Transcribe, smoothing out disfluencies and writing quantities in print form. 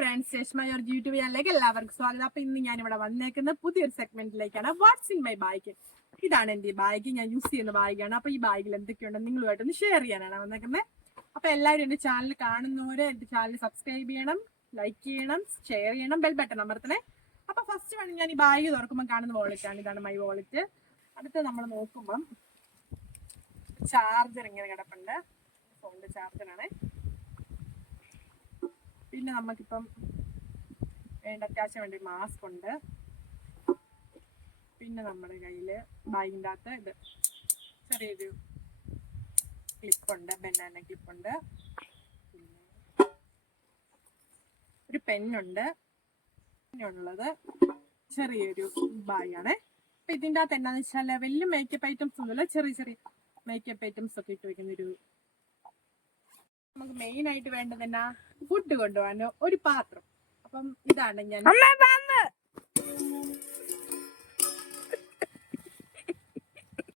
Friends, Reshma George YouTube ചാനലിലേക്ക് എല്ലാവർക്കും സ്വാഗതം. അപ്പൊ ഇന്ന് ഞാൻ ഇവിടെ വന്നേക്കുന്ന പുതിയൊരു സെഗ്മെന്റിലേക്കാണ്. What's in my bag. ഇതാണ് എന്റെ ബാഗ്, ഞാൻ യൂസ് ചെയ്യുന്ന ബാഗാണ്. അപ്പൊ ഈ ബാഗിൽ എന്തൊക്കെയുണ്ടെന്ന് നിങ്ങളുമായിട്ടൊന്ന് ഷെയർ ചെയ്യാനാണ് വന്നേക്കുന്നത്. അപ്പൊ എല്ലാവരും എന്റെ ചാനൽ കാണുന്നവര് എന്റെ ചാനൽ സബ്സ്ക്രൈബ് ചെയ്യണം, ലൈക്ക് ചെയ്യണം, ഷെയർ ചെയ്യണം, ബെൽ ബട്ടൺ അമർത്തണേ. അപ്പൊ ഫസ്റ്റ് വേണം ഞാൻ ഈ ബാഗ് തുറക്കുമ്പോൾ കാണുന്ന വാളറ്റ് ആണ്. ഇതാണ് മൈ വാളറ്റ്. അടുത്ത് നമ്മൾ നോക്കുമ്പം ചാർജർ ഇങ്ങനെ കിടപ്പുണ്ട്. ഫോണിന്റെ ചാർജറാണ്. പിന്നെ നമുക്കിപ്പം അത്യാവശ്യം വേണ്ടി മാസ്ക് ഉണ്ട്. പിന്നെ നമ്മുടെ കയ്യില് ബാഗിൻ്റെ അകത്ത് ഇത് ചെറിയൊരു ക്ലിപ്പുണ്ട്, ബനാന ക്ലിപ്പുണ്ട്. പിന്നെ ഒരു പെന്നുണ്ട്. പിന്നുള്ളത് ചെറിയൊരു ബാഗാണ്. അപ്പൊ ഇതിൻ്റെ അകത്ത് എന്താന്ന് വെച്ചാൽ വലിയ മേക്കപ്പ് ഐറ്റംസ് ഒന്നുമില്ല, ചെറിയ ചെറിയ മേക്കപ്പ് ഐറ്റംസ് ഒക്കെ ഇട്ട് വെക്കുന്നൊരു. നമുക്ക് മെയിൻ ആയിട്ട് വേണ്ടത് എന്നാ, ഫുഡ് കൊണ്ടുപോകാൻ ഒരു പാത്രം. അപ്പം ഇതാണ് ഞാൻ